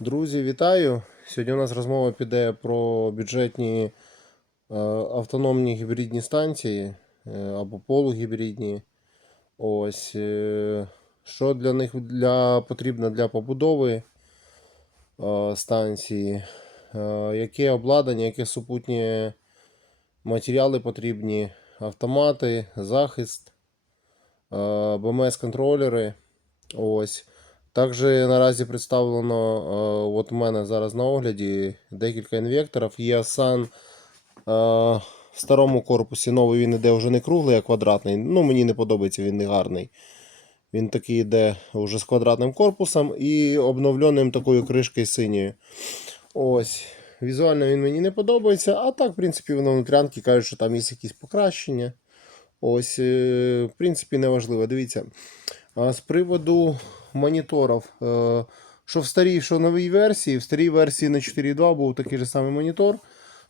Друзі, вітаю! Сьогодні у нас розмова піде про бюджетні е, автономні гібридні станції е, або полугібридні. Ось, е, що для них для, потрібно для побудови станції, яке обладнання, які супутні матеріали потрібні, автомати, захист, БМС-контролери. Ось. Також наразі представлено, е, от у мене зараз на огляді декілька інвекторів. Є Асан е, в старому корпусі, новий він іде вже не круглий, а квадратний. Ну, мені не подобається, він не гарний. Він такий йде вже з квадратним корпусом і обновленим такою кришкою синьою. Ось. Візуально він мені не подобається, а так, в принципі, воно внутрянки кажуть, що там є якісь покращення. Ось, е, в принципі, неважливо. Дивіться. З приводу моніторів, е, що в старій, що в новій версії, в старій версії на 4.2 був такий же самий монітор.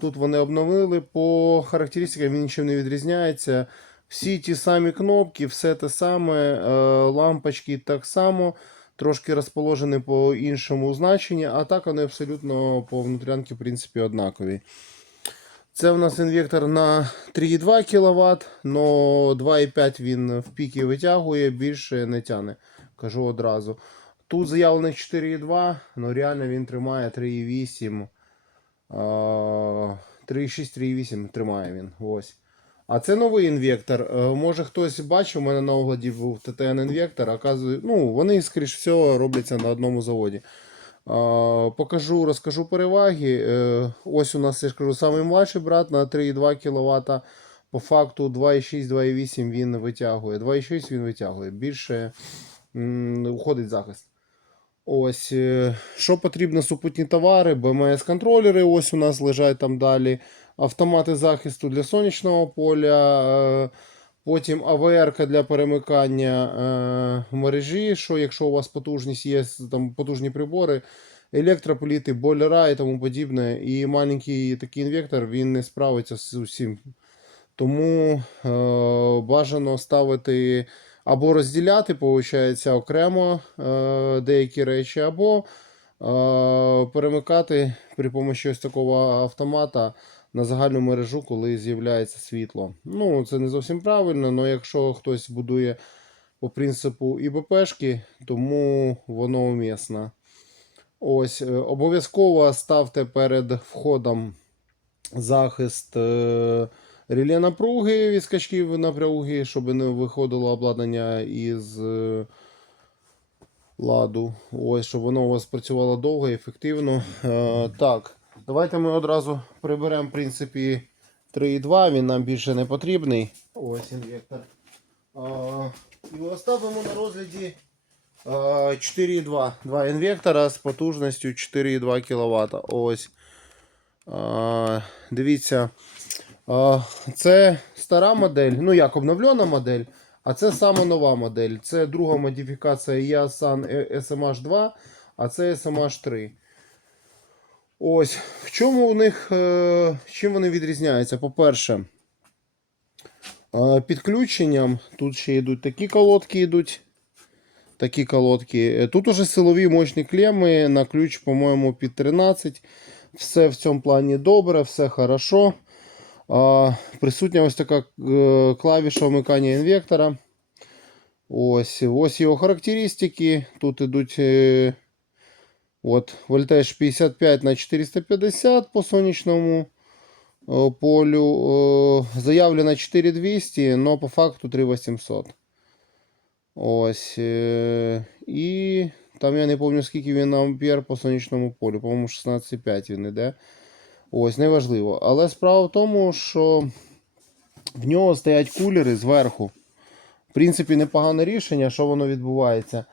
Тут вони обновили по характеристикам, він нічим не відрізняється. Всі ті самі кнопки, все те саме, е, лампочки так само, трошки розположені по іншому значенню, а так вони абсолютно по внутрянці в принципі однакові. Це у нас інвектор на 3,2 кВт, но 2,5 він в піки витягує, більше не тяне. Кажу одразу. Тут заявлених 4,2, але реально він тримає 3,8. 3,6-3,8 тримає він. Ось. А це новий інвектор. Е, Може хтось бачив, у мене на огляді був ТТН інвектор. Ну, вони, скоріш всього, робляться на одному заводі. Покажу, розкажу переваги. Е, Ось у нас, я ж кажу, самий младший брат на 3,2 кВт. По факту 2,6-2,8 він витягує. 2,6 він витягує. Більше уходить захист. Ось, е, що потрібно супутні товари, БМС-контролери, ось у нас лежать там далі. Автомати захисту для сонячного поля. е, Потім АВР для перемикання е, мережі, що якщо у вас потужність є, там потужні прибори, електропліти, бойлера і тому подібне. І маленький такий інвектор він не справиться з усім. Тому бажано ставити або розділяти, виходить, окремо е, деякі речі, або е, перемикати при допомогі ось такого автомата на загальну мережу, коли з'являється світло. Ну, це не зовсім правильно, але якщо хтось будує по принципу ІБПшки, тому воно умісно. Ось, е, обов'язково ставте перед входом захист реле напруги від скачків напруги, щоб не виходило обладнання із е, ладу. Ось, щоб воно у вас працювало довго і ефективно. Е, так, давайте ми одразу приберемо, в принципі, 3,2, він нам більше не потрібний. Ось інвектор. Е, і оставимо на розгляді е, 4,2. Два інвектора з потужністю 4,2 кВт. Ось. Дивіться. Це стара модель, ну як обновлена модель, а це саме нова модель. Це друга модифікація Yasan SMH2, а це SMH3. Ось. В чому у них, е, чим вони відрізняються? По-перше, е, підключенням тут ще йдуть такі колодки йдуть. Такі колодки. Е, Тут уже силові мощні клеми на ключ, по-моєму, під 13. Все в цьому плані добре, все хорошо. А, Присутня ось така е, клавіша вмикання інвектора. Ось ось його характеристики. Тут ідуть е, от, вольтаж 55 на 450 по сонячному е, полю. Е, Заявлено 4200, але по факту 3800. Ось. е, І там я не пам'ятаю, скільки він ампер по сонячному полю. По-моєму, 16,5 він іде. Ось, неважливо. Але справа в тому, що в нього стоять кулери зверху. В принципі, непогане рішення, що воно відбувається.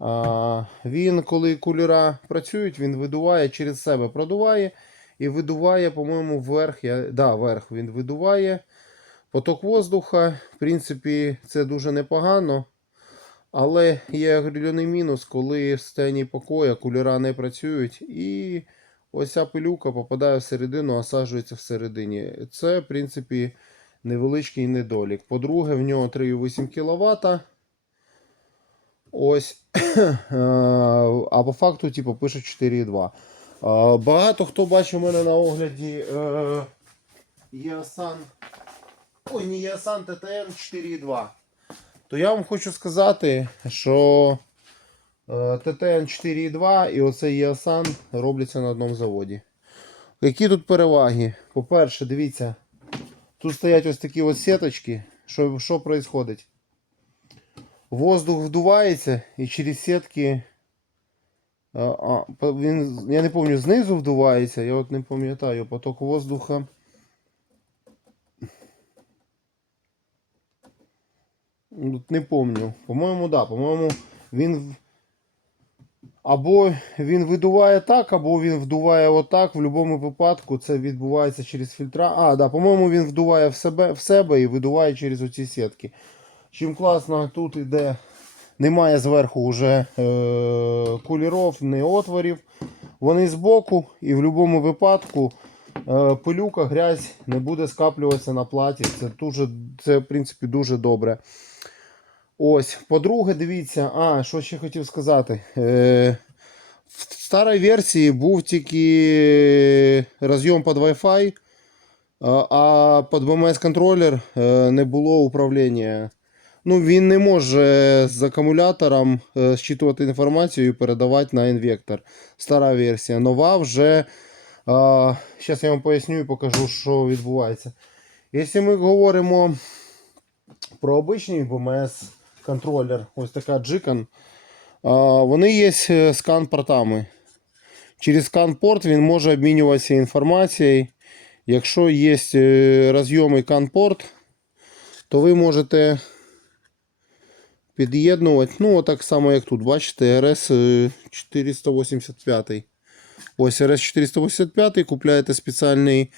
А, Він, коли кулера працюють, він видуває через себе, продуває і видуває, по-моєму, вверх. Я, да, вверх він видуває поток воздуха. В принципі, це дуже непогано. Але є определений мінус, коли в стані покоя кулера не працюють і ось ця пилюка попадає всередину, осаджується всередині. Це, в принципі, невеличкий недолік. По-друге, в нього 3,8 кВт. Ось. Е, а по факту, типу, пише 4,2. Е, Багато хто бачив у мене на огляді е, Ясан. Ой, не Ясан ТТН 4,2. То я вам хочу сказати, що е, ТТН 4,2 і оцей Ясан робляться на одному заводі. Які тут переваги? По-перше, дивіться, тут стоять ось такі ось сіточки. Що, що відбувається? Воздух вдувається і через сітки. А, а, він, я не пам'ятаю, знизу вдувається, я от не пам'ятаю, поток воздуха. Не помню. По-моєму, да, по-моєму, він або він видуває так, або він вдуває отак. В будь-якому випадку це відбувається через фільтра. А, да, по-моєму, він вдуває в себе, в себе і видуває через оці сітки. Чим класно тут іде, немає зверху вже е, куліров, не отворів. Вони збоку, і в будь-якому випадку е, пилюка, грязь не буде скаплюватися на платі. Це, дуже, це в принципі, дуже добре. Ось, по-друге, дивіться, а, що ще хотів сказати. Е, в старій версії був тільки розйом під Wi-Fi, а, під BMS контролер е, не було управління. Ну, він не може з акумулятором е, зчитувати інформацію і передавати на інвектор. Стара версія. Нова вже. Зараз я вам поясню і покажу, що відбувається. Якщо ми говоримо про обичний BMS контролер, ось така Джикан, вони є е, скан портами. Через скан порт він може обмінюватися інформацією. Якщо є е, розйомний CAN-порт, то ви можете під'єднувати. Ну, так само, як тут, бачите, RS 485. Ось RS 485, купляєте спеціальний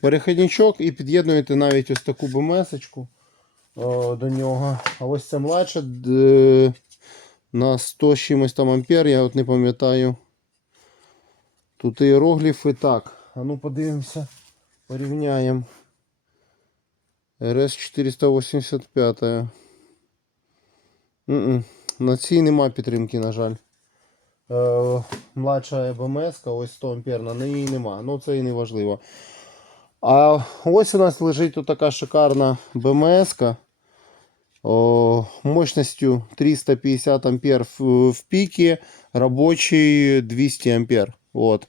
переходничок і під'єднуєте навіть ось таку БМС-очку до нього. А ось це младше на 100 чимось там ампер, я от не пам'ятаю. Тут іерогліфи. Так, а ну подивимося, порівняємо. RS 485. М-м. На цій нема підтримки, на жаль. Е, младша БМС, ось 100 ампер, на неї нема. Ну це і не важливо. А ось у нас лежить така шикарна БМС. Мощностью 350 ампер в, в піки, робочий 200 ампер. От.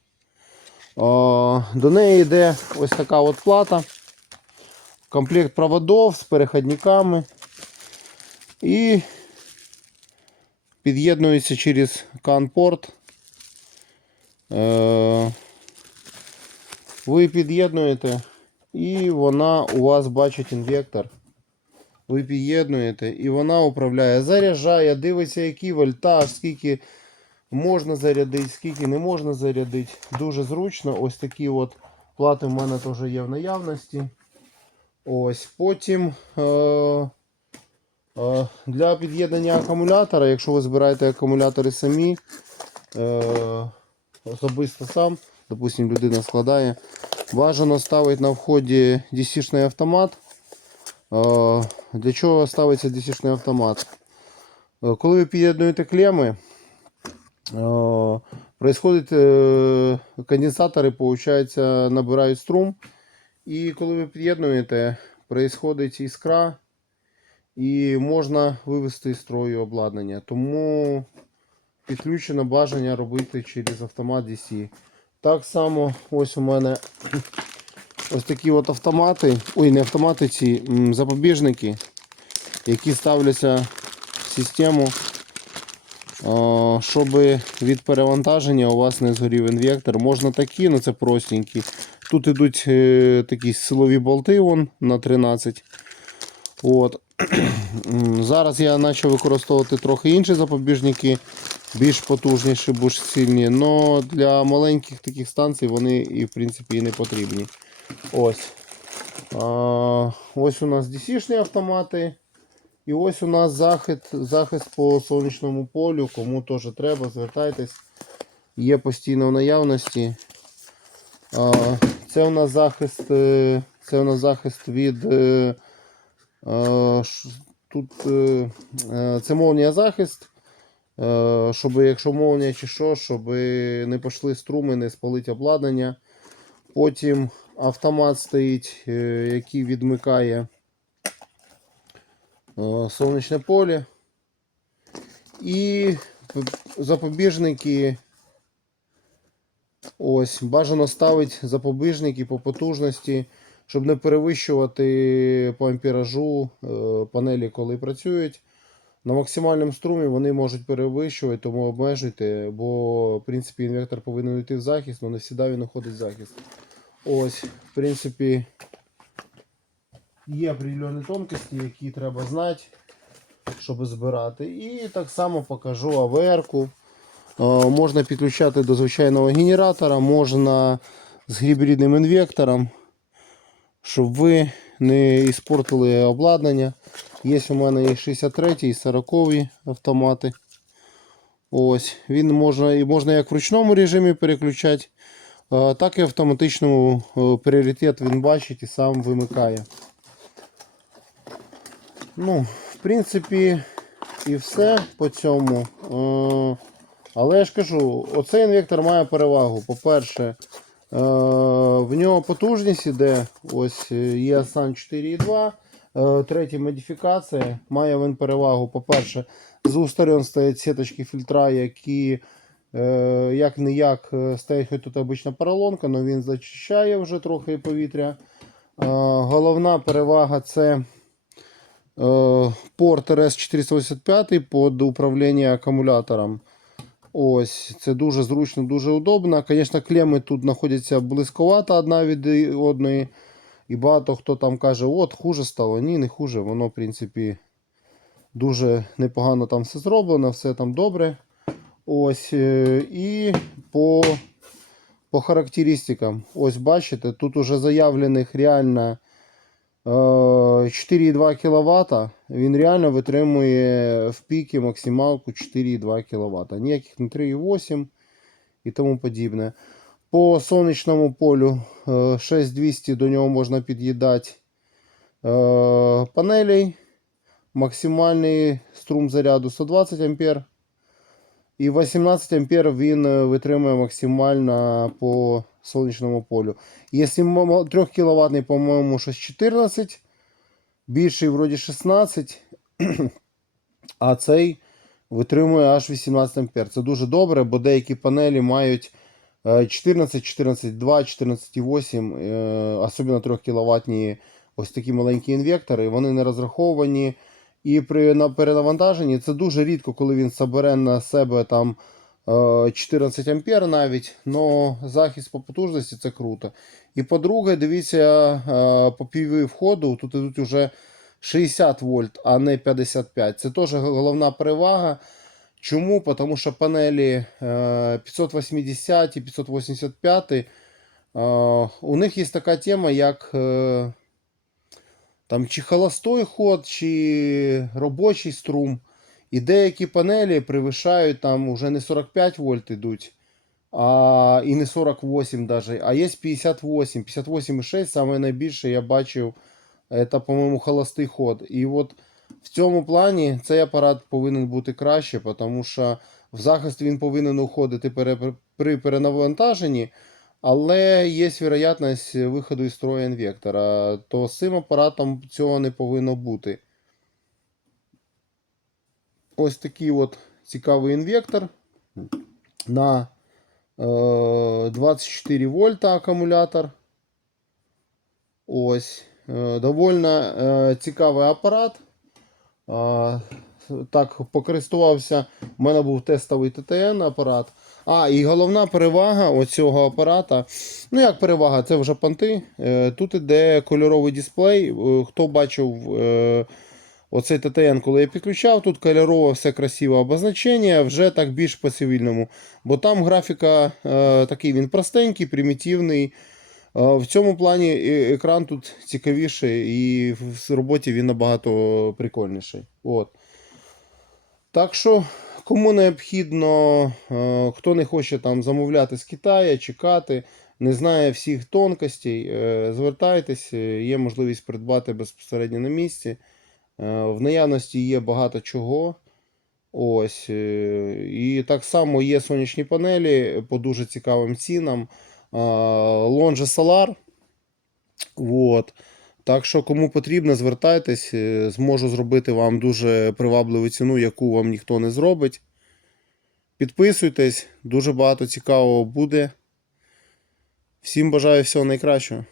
О, до неї йде ось така от плата. Комплект проводов з переходниками. І під'єднується через CAN-порт. Е, Ви під'єднуєте і вона у вас бачить інвектор. Ви під'єднуєте і вона управляє, заряджає, дивиться, який вольтаж, скільки можна зарядити, скільки не можна зарядити. Дуже зручно. Ось такі от плати в мене теж є в наявності. Ось потім. Е- Е, Для під'єднання акумулятора, якщо ви збираєте акумулятори самі, е, особисто сам, допустим, людина складає, бажано ставити на вході DC-шний автомат. Е, Для чого ставиться DC-шний автомат? Е, Коли ви під'єднуєте клеми, е, е, конденсатори получается, набирають струм. І коли ви під'єднуєте, происходить іскра і можна вивести з строю обладнання. Тому підключено бажання робити через автомат DC. Так само ось у мене ось такі от автомати, ой, не автомати, ці запобіжники, які ставляться в систему, щоб від перевантаження у вас не згорів інвектор. Можна такі, але це простенькі. Тут йдуть е, такі силові болти вон, на 13. От. Зараз я почав використовувати трохи інші запобіжники, більш потужніші, більш сильні. але для маленьких таких станцій вони в принципі і не потрібні. Ось. А, ось у нас DC-шні автомати. І ось у нас захист, захист по сонячному полю. Кому теж треба, звертайтесь. Є постійно в наявності. А, Це у нас захист, е, це у нас захист від. е, Тут е, це молнія захист. Щоб якщо молния чи що, щоб не пішли струми, не спалить обладнання. Потім автомат стоїть, е, який відмикає е, сонячне поле. І запобіжники. Ось, бажано ставити запобіжники по потужності, щоб не перевищувати по амперажу е, панелі, коли працюють. На максимальному струмі вони можуть перевищувати, тому обмежуйте, бо в принципі інвертор повинен йти в захист, але не завжди він уходить в захист. Ось, в принципі, є определенні тонкості, які треба знати, щоб збирати. І так само покажу АВР-ку. Е, Можна підключати до звичайного генератора, можна з гібридним інвектором, щоб ви не іспортили обладнання. Є у мене і 63 і 40 автомати. Ось, він можна, можна як в ручному режимі переключати, так і в автоматичному е, пріоритет він бачить і сам вимикає. Ну, в принципі, і все по цьому. Е, Але я ж кажу, оцей інвектор має перевагу. По-перше, е, в нього потужність іде. Ось е, є SAN 4.2. Е, Третя модифікація. Має він перевагу. По-перше, з двох сторон стоять сіточки фільтра, які е, як не як стоять тут обична поролонка, але він зачищає вже трохи повітря. Е, Головна перевага це е, порт RS485 під управління акумулятором. Ось, це дуже зручно, дуже удобно. Звісно, клеми тут знаходяться близьковато одна від одної. І багато хто там каже, от хуже стало. Ні, не хуже. Воно, в принципі, дуже непогано там все зроблено, все там добре. Ось. е, І по, по характеристикам. Ось бачите, тут уже заявлених реально е, 4,2 кВт. Він реально витримує в піки максималку 4,2 кВт. Ніяких не 3,8 і тому подібне. По сонячному полю е, 6200 до нього можна під'їдати е, панелей. Максимальний струм заряду 120 А. І 18 А він е, витримує максимально по сонячному полю. Якщо 3 кВт, по-моєму, щось 14, більший вроді 16, а цей витримує аж 18 А. Це дуже добре, бо деякі панелі мають е, 14, 14,2, 14,8, е, особливо 3 кВт ось такі маленькі інвектори, вони не розраховані. І при перенавантаженні це дуже рідко, коли він собере на себе там е, 14 ампер навіть, але захист по потужності це круто. І по-друге, дивіться е, по PV входу, тут ідуть вже 60 вольт, а не 55. Це теж головна перевага. Чому? Тому що панелі е, 580 і 585 е, у них є така тема, як е, там чи холостой ход, чи робочий струм. І деякі панелі превишають там уже не 45 вольт ідуть, а і не 48 даже, а є 58. 58,6 саме найбільше я бачив. Це, по-моєму, холостий ход. І от в цьому плані цей апарат повинен бути краще, тому що в захист він повинен уходити при перенавантаженні, але є вероятність виходу із строю інвектора. То з цим апаратом цього не повинно бути. Ось такий от цікавий інвектор на е, 24 вольта акумулятор. Ось. Е, довольно е, цікавий апарат. Так, покористувався. У мене був тестовий ТТН апарат. А, і головна перевага оцього апарата. Ну, як перевага, це вже понти. Е, Тут іде кольоровий дисплей. Е, Хто бачив е, оцей ТТН, коли я підключав, тут кольорове все красиве обозначення, вже так більш по-цивільному. Бо там графіка такий він простенький, примітивний. В цьому плані екран тут цікавіший і в роботі він набагато прикольніший. От. Так що, кому необхідно, е, хто не хоче там замовляти з Китаю, чекати, не знає всіх тонкостей, е, звертайтесь, е, є можливість придбати безпосередньо на місці. В наявності є багато чого. Ось. І так само є сонячні панелі по дуже цікавим цінам. Longe Solar. Вот. Так що, кому потрібно, звертайтесь, е, зможу зробити вам дуже привабливу ціну, яку вам ніхто не зробить. Підписуйтесь, дуже багато цікавого буде. Всім бажаю всього найкращого.